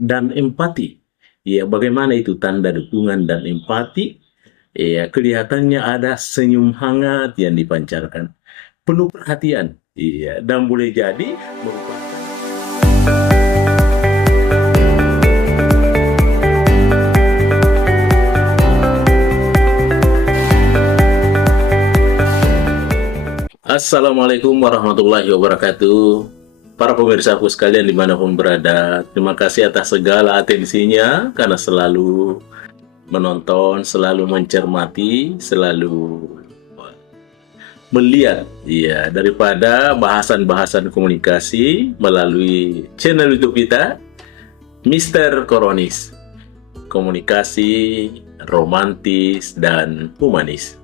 dan empati. Ya, bagaimana itu tanda dukungan dan empati? Ya, kelihatannya ada senyum hangat yang dipancarkan, penuh perhatian. Iya, dan boleh jadi merupakan. Assalamualaikum warahmatullahi wabarakatuh. Para pemirsaku sekalian dimanapun berada, terima kasih atas segala atensinya karena selalu menonton, selalu mencermati, selalu melihat ya daripada bahasan-bahasan komunikasi melalui channel YouTube kita, Mr. Koronis. Komunikasi romantis dan humanis.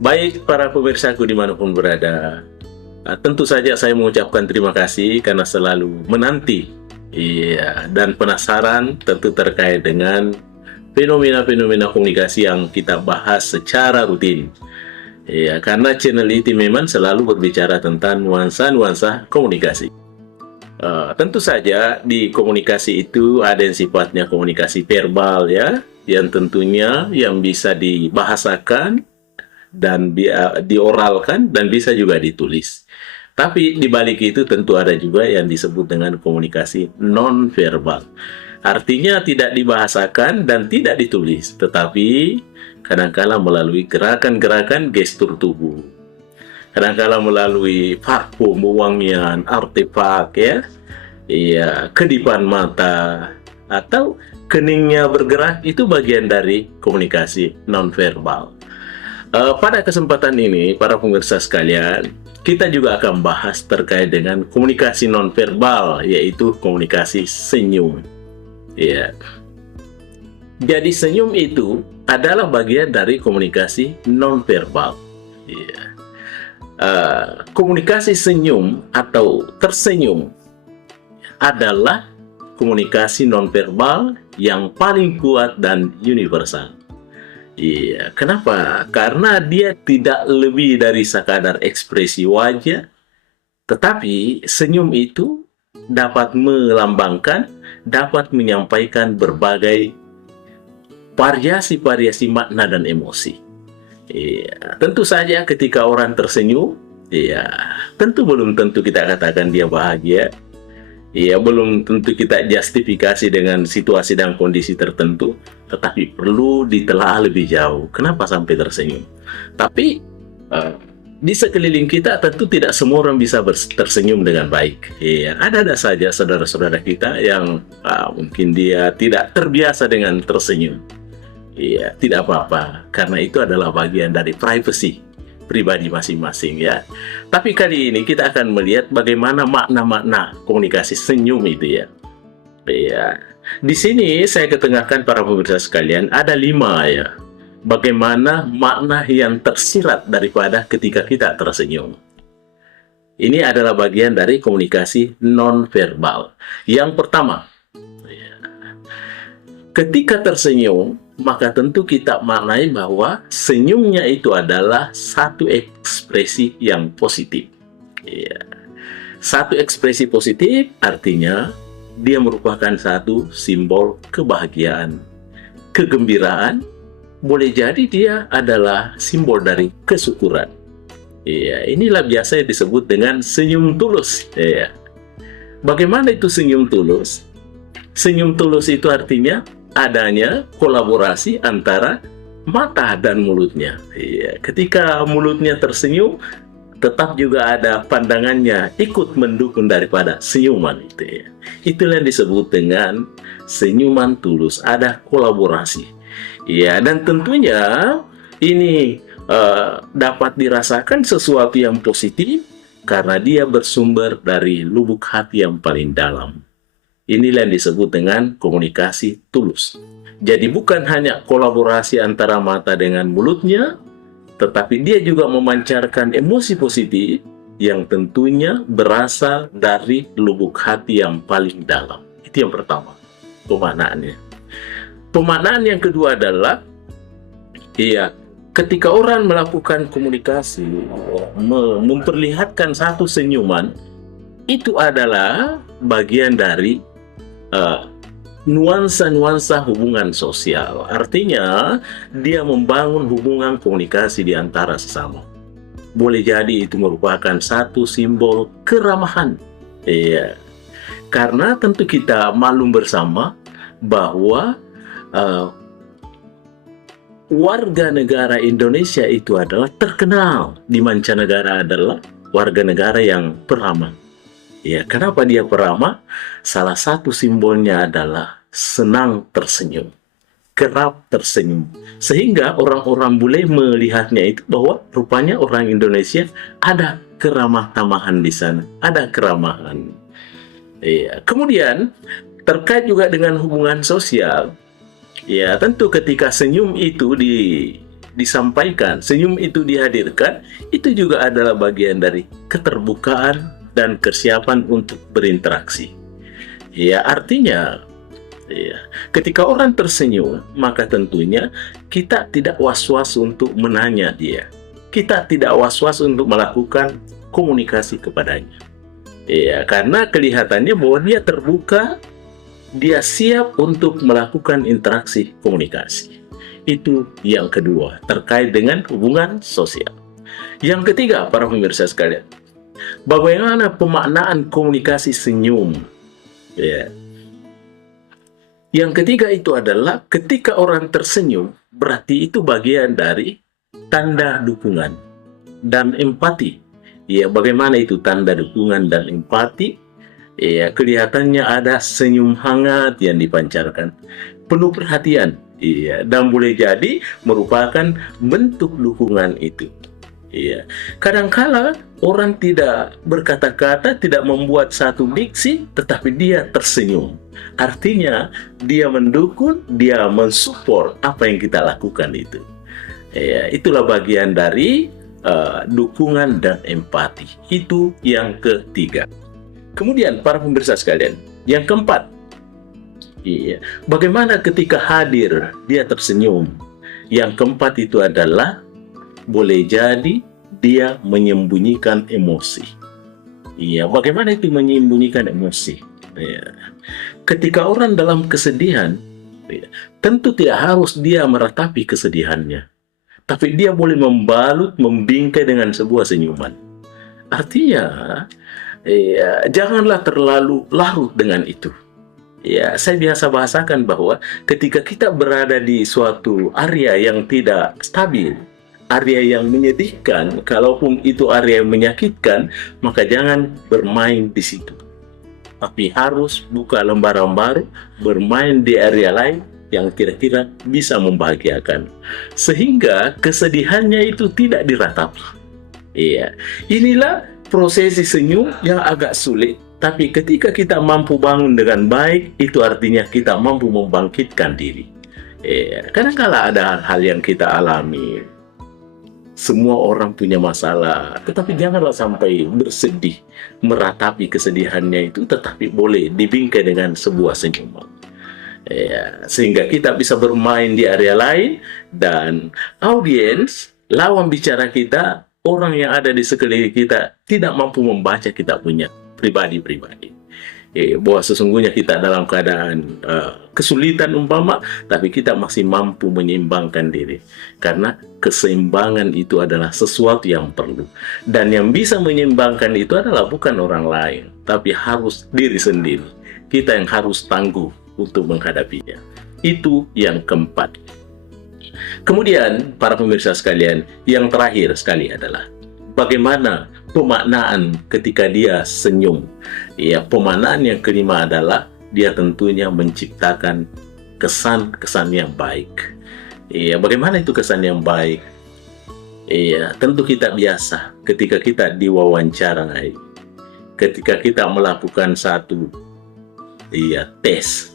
Baik para pemirsaku dimanapun berada, tentu saja saya mengucapkan terima kasih karena selalu menanti dan penasaran tentu terkait dengan fenomena-fenomena komunikasi yang kita bahas secara rutin. Ya, karena channel ini memang selalu berbicara tentang nuansa-nuansa komunikasi. Tentu saja di komunikasi itu ada yang sifatnya komunikasi verbal ya, yang tentunya yang bisa dibahasakan dan dioralkan dan bisa juga ditulis. Tapi di balik itu tentu ada juga yang disebut dengan komunikasi non-verbal. Artinya tidak dibahasakan dan tidak ditulis, tetapi kadang-kala melalui gerakan-gerakan gestur tubuh. Kadang-kala melalui parfum, wangian, artefak ya, kedipan mata, atau keningnya bergerak, itu bagian dari komunikasi non-verbal. Pada kesempatan ini, para pemirsa sekalian, kita juga akan bahas terkait dengan komunikasi non-verbal, yaitu komunikasi senyum. Ya. Jadi senyum itu adalah bagian dari komunikasi non-verbal. Ya. Komunikasi senyum atau tersenyum adalah komunikasi non-verbal yang paling kuat dan universal. Iya, kenapa? Karena dia tidak lebih dari sekadar ekspresi wajah, tetapi senyum itu dapat melambangkan, dapat menyampaikan berbagai variasi-variasi makna dan emosi. Iya, tentu saja ketika orang tersenyum, iya, tentu belum tentu kita katakan dia bahagia. Iya, belum tentu kita justifikasi dengan situasi dan kondisi tertentu, tetapi perlu ditelaah lebih jauh. Kenapa sampai tersenyum? Tapi di sekeliling kita tentu tidak semua orang bisa tersenyum dengan baik. Iya, ada saja saudara-saudara kita yang mungkin dia tidak terbiasa dengan tersenyum. Iya, tidak apa-apa, karena itu adalah bagian dari privasi pribadi masing-masing ya. Tapi kali ini kita akan melihat bagaimana makna-makna komunikasi senyum itu ya. Iya. Di sini saya ketengahkan para pemirsa sekalian ada 5 ya. Bagaimana makna yang tersirat daripada ketika kita tersenyum. Ini adalah bagian dari komunikasi non-verbal. Yang pertama, ketika tersenyum, maka tentu kita maknai bahwa senyumnya itu adalah satu ekspresi yang positif. Ya. Satu ekspresi positif artinya dia merupakan satu simbol kebahagiaan, kegembiraan. Boleh jadi dia adalah simbol dari kesyukuran. Ya, inilah biasa yang disebut dengan senyum tulus. Ya. Bagaimana itu senyum tulus? Senyum tulus itu artinya adanya kolaborasi antara mata dan mulutnya. Iya, ketika mulutnya tersenyum, tetap juga ada pandangannya ikut mendukung daripada senyuman itu. Ya. Itulah yang disebut dengan senyuman tulus. Ada kolaborasi. Ya, dan tentunya ini dapat dirasakan sesuatu yang positif karena dia bersumber dari lubuk hati yang paling dalam. Inilah yang disebut dengan komunikasi tulus. Jadi bukan hanya kolaborasi antara mata dengan mulutnya, tetapi dia juga memancarkan emosi positif yang tentunya berasal dari lubuk hati yang paling dalam. Itu yang pertama, pemaknaannya. Pemaknaan yang kedua adalah, ketika orang melakukan komunikasi, memperlihatkan satu senyuman, itu adalah bagian dari eh, nuansa-nuansa hubungan sosial. Artinya, dia membangun hubungan komunikasi di antara sesama. Boleh jadi itu merupakan satu simbol keramahan. Iya. Karena tentu kita maklum bersama bahwa warga negara Indonesia itu adalah terkenal di mancanegara adalah warga negara yang peramah. Ya, kenapa dia peramah? Salah satu simbolnya adalah senang tersenyum, kerap tersenyum. Sehingga orang-orang bule melihatnya itu bahwa rupanya orang Indonesia ada keramah tamahan di sana, ada keramahan. Ya, kemudian terkait juga dengan hubungan sosial, ya tentu ketika senyum itu disampaikan, senyum itu dihadirkan, itu juga adalah bagian dari keterbukaan dan kesiapan untuk berinteraksi. Ya, artinya ya, ketika orang tersenyum, maka tentunya kita tidak was-was untuk menanya dia. Kita tidak was-was untuk melakukan komunikasi kepadanya. Ya, karena kelihatannya bahwa dia terbuka, dia siap untuk melakukan interaksi komunikasi. Itu yang kedua, terkait dengan hubungan sosial. Yang ketiga, para pemirsa sekalian, bagaimana pemaknaan komunikasi senyum? Ya. Yang ketiga itu adalah ketika orang tersenyum, berarti itu bagian dari tanda dukungan dan empati. Ya, bagaimana itu tanda dukungan dan empati? Ya, kelihatannya ada senyum hangat yang dipancarkan, penuh perhatian. Iya, dan boleh jadi merupakan bentuk dukungan itu. Iya, kadangkala orang tidak berkata-kata, tidak membuat satu diksi, tetapi dia tersenyum. Artinya dia mendukung, dia mensupport apa yang kita lakukan itu. Iya, itulah bagian dari dukungan dan empati. Itu yang ketiga. Kemudian para pemirsa sekalian, yang keempat, iya, bagaimana ketika hadir dia tersenyum? Yang keempat itu adalah boleh jadi dia menyembunyikan emosi. Iya, bagaimana itu menyembunyikan emosi? Iya. Ketika orang dalam kesedihan, iya, tentu tidak harus dia meratapi kesedihannya, tapi dia boleh membalut, membingkai dengan sebuah senyuman. Artinya, iya, janganlah terlalu larut dengan itu. Ya, saya biasa bahasakan bahwa ketika kita berada di suatu area yang tidak stabil, area yang menyedihkan, kalaupun itu area yang menyakitkan, maka jangan bermain di situ. Tapi harus buka lembaran baru, bermain di area lain yang kira-kira bisa membahagiakan. Sehingga kesedihannya itu tidak diratapi. Iya, inilah prosesi senyum yang agak sulit. Tapi ketika kita mampu bangun dengan baik, itu artinya kita mampu membangkitkan diri. Kadang-kala ada hal yang kita alami. Semua orang punya masalah, tetapi janganlah sampai bersedih, meratapi kesedihannya itu, tetapi boleh dibingkai dengan sebuah senyuman. Sehingga kita bisa bermain di area lain, dan audiens, lawan bicara kita, orang yang ada di sekeliling kita, tidak mampu membaca kita punya pribadi-pribadi. Bahwa sesungguhnya kita dalam keadaan kesulitan umpama, tapi kita masih mampu menyeimbangkan diri. Karena keseimbangan itu adalah sesuatu yang perlu. Dan yang bisa menyeimbangkan itu adalah bukan orang lain, tapi harus diri sendiri. Kita yang harus tangguh untuk menghadapinya. Itu yang keempat. Kemudian, para pemirsa sekalian, yang terakhir sekali adalah bagaimana pemaknaan ketika dia senyum. Ya, pemaknaan yang kelima adalah dia tentunya menciptakan kesan-kesan yang baik. Ya, bagaimana itu kesan yang baik? Ya, tentu kita biasa ketika kita diwawancarai, ketika kita melakukan satu tes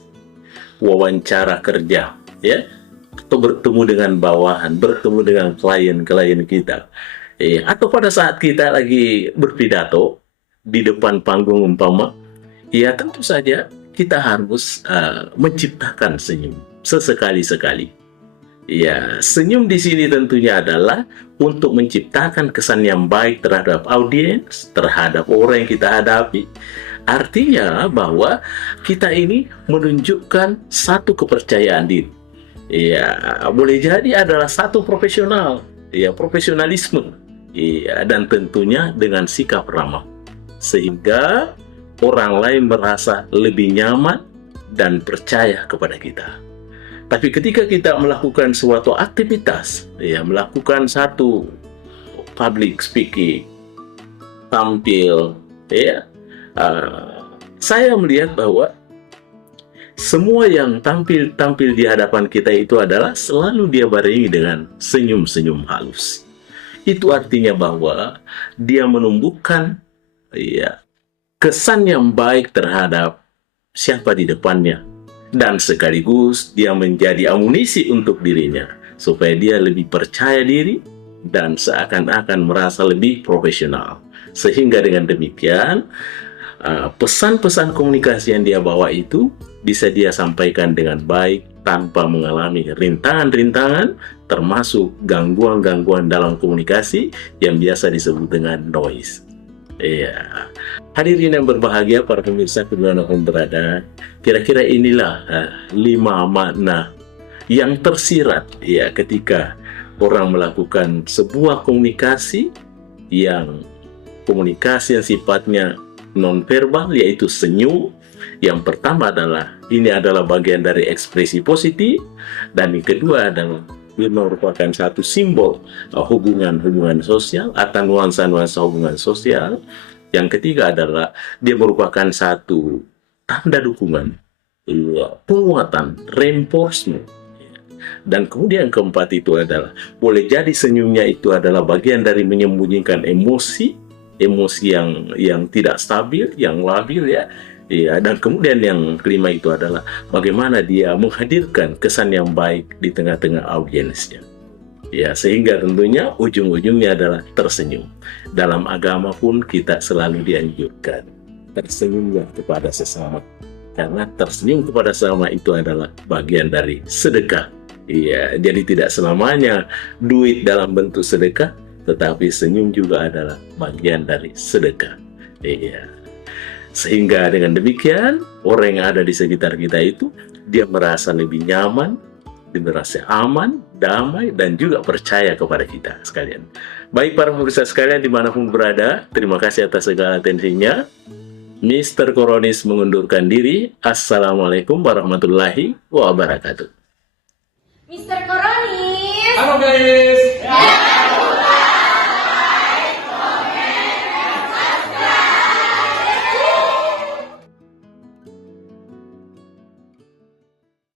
wawancara kerja, ya, atau bertemu dengan bawahan, bertemu dengan klien-klien kita. Atau pada saat kita lagi berpidato di depan panggung umpama, ya tentu saja kita harus menciptakan senyum sesekali-sekali. Ya, senyum di sini tentunya adalah untuk menciptakan kesan yang baik terhadap audiens, terhadap orang yang kita hadapi, Artinya bahwa kita ini menunjukkan satu kepercayaan diri. Ya, boleh jadi adalah satu profesional, ya, profesionalisme. Ya, dan tentunya dengan sikap ramah. Sehingga orang lain merasa lebih nyaman dan percaya kepada kita. Tapi ketika kita melakukan suatu aktivitas, ya, melakukan satu public speaking, tampil, ya, saya melihat bahwa semua yang tampil di hadapan kita itu adalah selalu dia barengi dengan senyum-senyum halus. Itu artinya bahwa dia menumbuhkan, ya, kesan yang baik terhadap siapa di depannya, dan sekaligus dia menjadi amunisi untuk dirinya supaya dia lebih percaya diri dan seakan-akan merasa lebih profesional. Sehingga dengan demikian pesan-pesan komunikasi yang dia bawa itu bisa dia sampaikan dengan baik tanpa mengalami rintangan-rintangan, termasuk gangguan-gangguan dalam komunikasi yang biasa disebut dengan noise. Iya. Hadirin yang berbahagia, para pemirsa dimanapun berada, kira-kira inilah 5 makna yang tersirat, ya, ketika orang melakukan sebuah komunikasi yang sifatnya nonverbal, yaitu senyum. Yang pertama adalah ini adalah bagian dari ekspresi positif, dan yang kedua adalah merupakan satu simbol hubungan sosial atau nuansa-nuansa hubungan sosial. Yang ketiga adalah dia merupakan satu tanda dukungan, penguatan, reinforcement. Dan kemudian keempat itu adalah boleh jadi senyumnya itu adalah bagian dari menyembunyikan emosi yang tidak stabil, yang labil, ya. Ya, dan kemudian yang kelima itu adalah bagaimana dia menghadirkan kesan yang baik di tengah-tengah audiensnya. Ya, sehingga tentunya ujung-ujungnya adalah tersenyum. Dalam agama pun kita selalu dianjurkan tersenyumlah kepada sesama, karena tersenyum kepada sesama itu adalah bagian dari sedekah. Iya, jadi tidak selamanya duit dalam bentuk sedekah, tetapi senyum juga adalah bagian dari sedekah. Iya. Sehingga dengan demikian, orang yang ada di sekitar kita itu, dia merasa lebih nyaman, dia merasa aman, damai, dan juga percaya kepada kita sekalian. Baik para pemirsa sekalian dimanapun berada, terima kasih atas segala atensinya. Mr. Koronis mengundurkan diri. Assalamualaikum warahmatullahi wabarakatuh. Mr. Koronis. Halo guys.